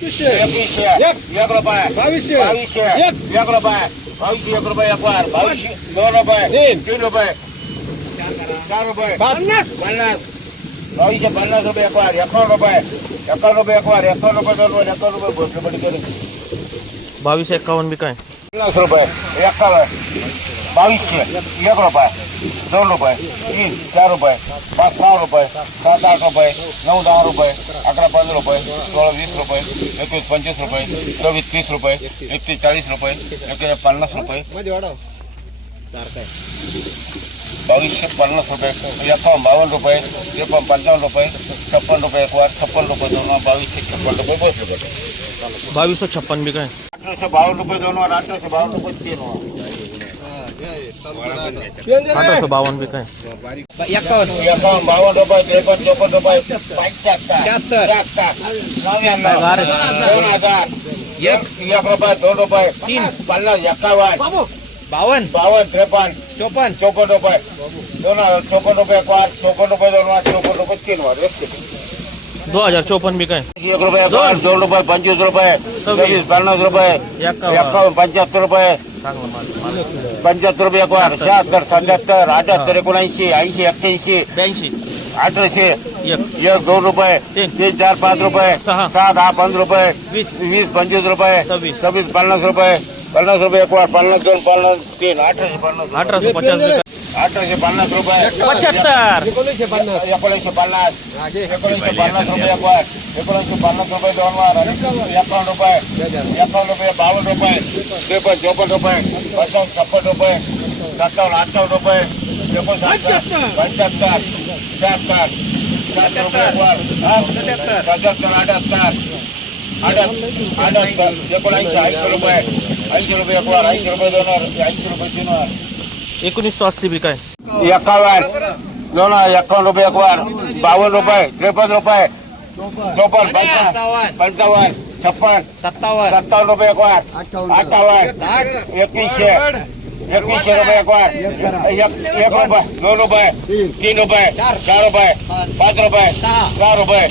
એકવીસો એકવીસો એક રૂપિયા બાવીસો બાવીસો એક એક રૂપિયા બાવીસો એક રૂપિયા એક વાર બાવીસો દો રૂપિયા તીન તીન રૂપિયા ચાર રૂપિયા પચાસ પચાસ બાવીસો પચાસ રૂપિયા એક વાર એકાવન રૂપિયા એકાવન રૂપિયા એક વાર એકાવન રૂપિયા દોર રૂપિયા એકાવન રૂપિયા ભોસડી પડી કરી બાવીસો એકાવન બી કાંઈ પચાસ રૂપિયા એકાવન બાવીસો એક રૂપિયા रुपये तीन चार रुपये पाच सहा रुपये सात आठ रुपये नऊ दहा रुपये अकरा पंधरा रुपये सोळा वीस रुपये एकवीस पंचवीस रुपये चोवीस तीस रुपये एकतीस चाळीस रुपये एकवीस पन्नास रुपये. बावीसशे पन्नास रुपये एकावन्न बावन्न रुपये त्रेपन्न पंचावन्न रुपये छप्पन रुपये एक वार छप्पन रुपये दोन वार बावीसशे छप्पन रुपये बसले पडले बावीसशे छप्पन बी काय? अठराशे बावन्न रुपये दोन वार अठराशे बावन्न रुपये तीन वार आठाशे बावन्न बी काय एक एक रुपये दोन रुपये तीन पन्नास एक्कावन्न बावन्न बावन्न त्रेपन्न चोपन्न चौपन्न रुपये पाच चौपन्न रुपये दोन वाज रुपये तीन वाज एक दोन हज़ार चौपन बी काय एक रुपये वार दोन रुपये पंचवीस रुपये चोवीस पन्नास रुपये पंच्याहत्तर रुपये. पंच्याहत्तर रुपये एक वार शहात्तर सत्याहत्तर अठ्याहत्तर एकोणऐंशी ऐंशी एक्क्याऐंशी ब्याऐंशी अठराशे एक दोन रुपये तीन. चार पाच रुपये सहा. सहा दहा पंधरा रुपये वीस वीस पंचवीस रुपये सव्वीस. सव्वीस पन्नास रुपये पन्नास रुपये एक वार पन्नास दोन पन्नास तीन अठराशे पन्नास अठराशे पचास આઠસો પન્નાસ રૂપિયા. પચોતેર. એકોણીસો પન્નાસ એકોણીસો પન્નાસ એકોણીસો પન્નાસ રૂપિયા પર. એકોણીસો પન્નાસ રૂપિયા દોડવા એકાવન રૂપિયા. એકાવન રૂપિયા બાવન રૂપિયા ત્રેપન ચોપન રૂપિયા બસો છપ્પન રૂપિયા સત્તાવન અઠાવન રૂપિયા એકોણસાઠ પંચોતેર પંચોતેર સાત રૂપિયા પર. પંચોતેર. અઢાર અઢાર અઢાર એકોણસો રૂપિયા રૂપિયા એક વાર રૂપિયા દોનાર રૂપિયા एकोणीसशे अस्सी बी काय दोन एकावन्न रुपये एक वार बावन्न रुपये त्रेपन्न रुपये. चोपन्न पंचावन्न. पंचावन्न छप्पन सत्तावन्न. सत्तावन्न रुपये एक वार अठ्ठावन्न. एकवीसशे. एकवीसशे रुपये एक वार एक एक रुपये. दोन रुपये. तीन रुपये. चार. रुपये. पाच. रुपये. सहा. सहा रुपये.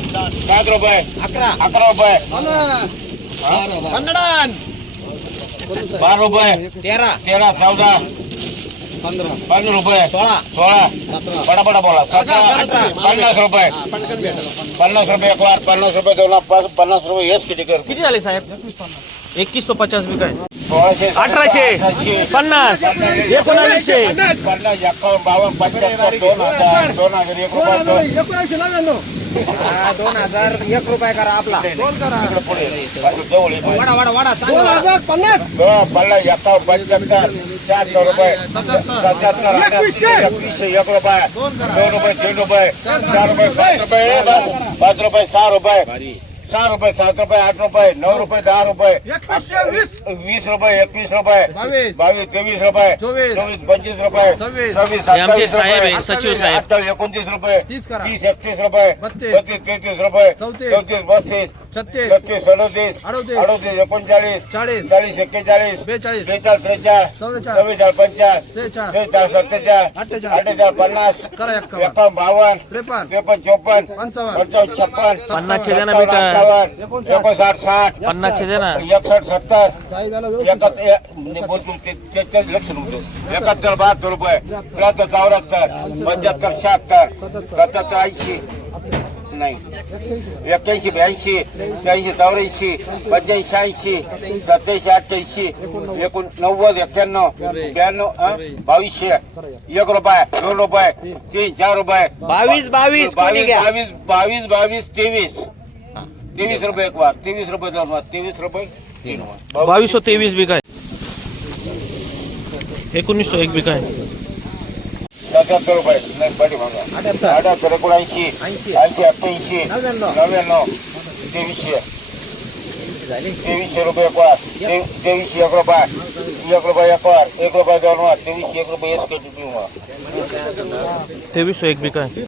सात रुपये. अकरा. अकरा रुपये. कन्नडान बारा रुपये. तेरा. तेरा चौदा. पंधरा. रुपये. सोळा. बडा बोला पन्नास रुपये. पन्नास रुपये पन्नास रुपये पन्नास रुपये हेच किती कर साहेब? एकवीस सौ पचास बी काय अठराशे अठराशे, पन्नास। एकोणावीसशे पन्नास एकावन्न बावन्न पंच्याहत्तर दोन हज़ार। दोन हज़ार एक रुपये दोन हा, दोन हज़ार। एक रुपये करा आपला इकडे पुढे बाजू जवळ ये. वाडा वाडा वाडा चांगला पन्नास दोन पन्नास एकावन्न पंच्याहत्तर शहात्तर रुपये सत्याहत्तर अठ्याहत्तर, एकवीसशे एक रुपये दोन रुपये तीन रुपये चार रुपये पाच रुपये सहा रुपये सात रुपये आठ रुपये नौ रुपये दस रुपये वीस रुपये एकवीस रुपये बावीस. बावीस तेवीस रुपये पच्चीस रुपए पंचवीस रुपये एक हे आमचे सत्तावीस साहेब रुपये बत्तीस सचिव साहेब. चौतीस। एकोणतीस रुपये तीस करा. तीस एकतीस रुपये बत्तीस. बत्तीस तेहतीस रुपये चौतीस. चौतीस बत्तीस छत्तीस छत्तीस सदोतीस अडोतीस. अडोतीस एकोणचाळीस चाळीस चाळीस एक्केचाळीस बेचाळीस त्रेचाळीस त्रेचाळीस चव्वेचाळीस चव्वेचाळीस पंचाळीस सेहेचाळीस त्रेचाळीस सत्तेचाळीस अठ्ठेचाळीस अठ्ठेचाळीस पन्नास करा एक्कावन्न एकावन्न बावन्न त्रेपन्न त्रेपन्न चोपन्न पंचावन्न पंचावन्न छप्पन पन्नासचे नाही. एक्क्याऐंशी ब्याऐंशी त्र्याऐंशी चौऱ्याऐंशी पंच्याऐंशी ऐंशी सत्याऐंशी अठ्ठ्याऐंशी एकूण नव्वद एक्क्याण्णव ब्याण्णव बावीसशे. एक रुपये दोन रुपये तीन चार रुपये. बावीस बावीस बावीस बावीस बावीस तेवीस. तेवीस रुपये एक वार. तेवीस रुपये दोन वार. तेवीस रुपये तीन वार. बावीस तेवीस बिघा एकोणीसशे एक बिघा आहे પંચોતેર રૂપિયા નહીં બધી વાંધો અઢાર ઓગણસી આલથી અઠ્યાસી નવ્યાણું ત્રેવીસે ત્રેવીસો રૂપિયા પાર ત્રેવીસ એક રૂપિયા. એક રૂપિયા એક વાર એક રૂપિયા ત્રેવીસ એક રૂપિયા એક બી કાંઈ